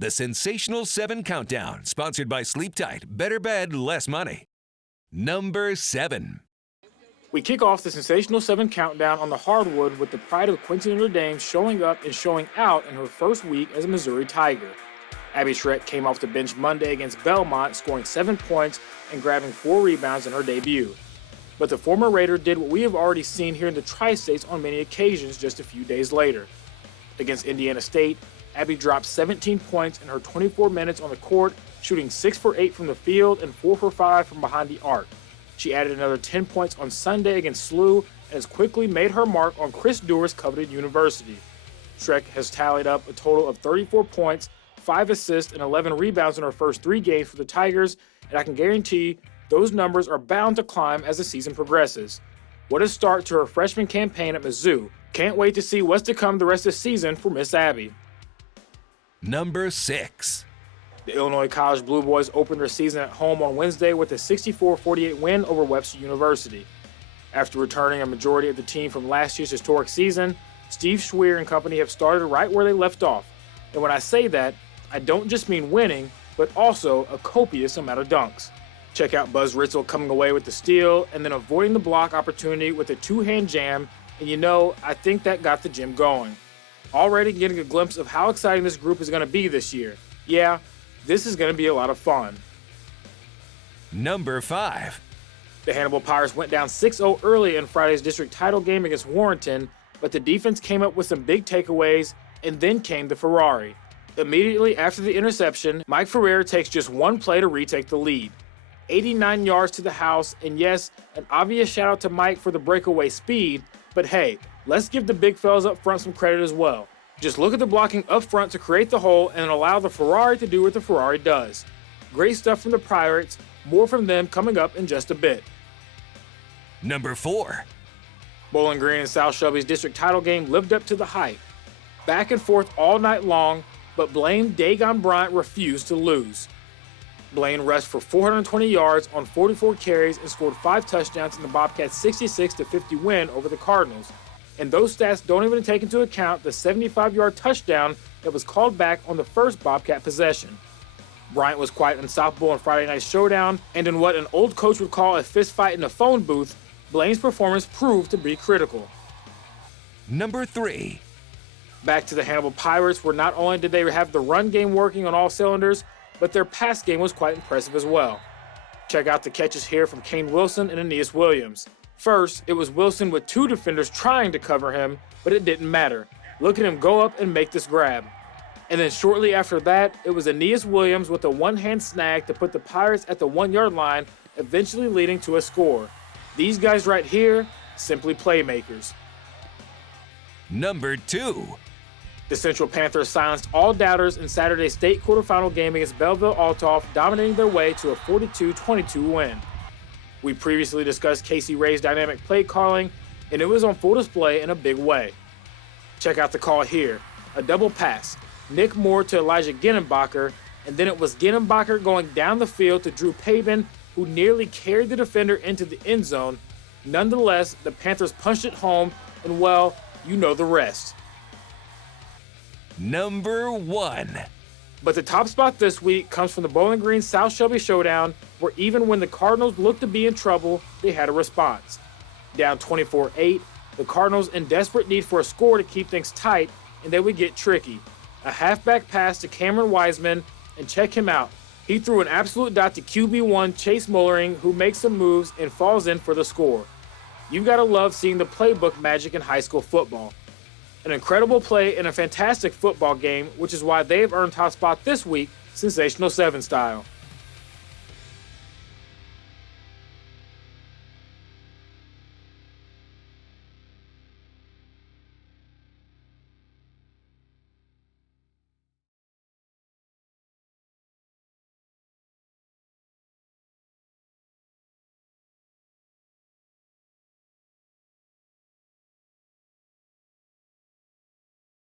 The Sensational 7 Countdown, sponsored by Sleep Tight, Better Bed, Less Money. Number 7. We kick off the Sensational 7 Countdown on the hardwood with the pride of Quincy Notre Dame showing up and showing out in her first week as a Missouri Tiger. Abby Schreck came off the bench Monday against Belmont, scoring 7 points and grabbing 4 rebounds in her debut. But the former Raider did what we have already seen here in the Tri-States on many occasions just a few days later. Against Indiana State, Abby dropped 17 points in her 24 minutes on the court, shooting 6 for 8 from the field and 4 for 5 from behind the arc. She added another 10 points on Sunday against SLU and has quickly made her mark on Chris Duer's coveted University. Schreck has tallied up a total of 34 points, 5 assists, and 11 rebounds in her first 3 games for the Tigers, and I can guarantee those numbers are bound to climb as the season progresses. What a start to her freshman campaign at Mizzou. Can't wait to see what's to come the rest of the season for Miss Abby. Number 6. The Illinois College Blue Boys opened their season at home on Wednesday with a 64-48 win over Webster University. After returning a majority of the team from last year's historic season, Steve Schweer and company have started right where they left off. And when I say that, I don't just mean winning, but also a copious amount of dunks. Check out Buzz Ritzel coming away with the steal and then avoiding the block opportunity with a 2-hand jam, and I think that got the gym going. Already getting a glimpse of how exciting this group is going to be this year. Yeah, this is going to be a lot of fun. Number 5. The Hannibal Pirates went down 6-0 early in Friday's district title game against Warrenton, but the defense came up with some big takeaways, and then came the Ferrari. Immediately after the interception, Mike Ferrer takes just one play to retake the lead. 89 yards to the house, and yes, an obvious shout out to Mike for the breakaway speed, but hey, let's give the big fellas up front some credit as well. Just look at the blocking up front to create the hole and allow the Ferrari to do what the Ferrari does. Great stuff from the Pirates, more from them coming up in just a bit. Number 4. Bowling Green and South Shelby's district title game lived up to the hype. Back and forth all night long, but Blaine Dagon Bryant refused to lose. Blaine rushed for 420 yards on 44 carries and scored 5 touchdowns in the Bobcats' 66-50 win over the Cardinals. And those stats don't even take into account the 75-yard touchdown that was called back on the first Bobcat possession. Bryant was quite unstoppable in Friday night's showdown, and in what an old coach would call a fistfight in a phone booth, Blaine's performance proved to be critical. Number 3. Back to the Hannibal Pirates, where not only did they have the run game working on all cylinders, but their pass game was quite impressive as well. Check out the catches here from Kane Wilson and Aeneas Williams. First, it was Wilson with 2 defenders trying to cover him, but it didn't matter. Look at him go up and make this grab. And then shortly after that, it was Aeneas Williams with a one-hand snag to put the Pirates at the 1-yard line, eventually leading to a score. These guys right here, simply playmakers. Number 2. The Central Panthers silenced all doubters in Saturday's state quarterfinal game against Belleville-Althoff, dominating their way to a 42-22 win. We previously discussed Casey Ray's dynamic play calling, and it was on full display in a big way. Check out the call here. A double pass. Nick Moore to Elijah Ginnenbacher, and then it was Ginnenbacher going down the field to Drew Pabin, who nearly carried the defender into the end zone. Nonetheless, the Panthers punched it home, and well, you know the rest. Number 1. But the top spot this week comes from the Bowling Green South Shelby showdown, where even when the Cardinals looked to be in trouble, they had a response. Down 24-8, the Cardinals in desperate need for a score to keep things tight, and they would get tricky. A halfback pass to Cameron Wiseman, and check him out. He threw an absolute dot to QB1 Chase Mullering, who makes some moves and falls in for the score. You've got to love seeing the playbook magic in high school football. An incredible play and a fantastic football game, which is why they've earned top spot this week, Sensational 7 style.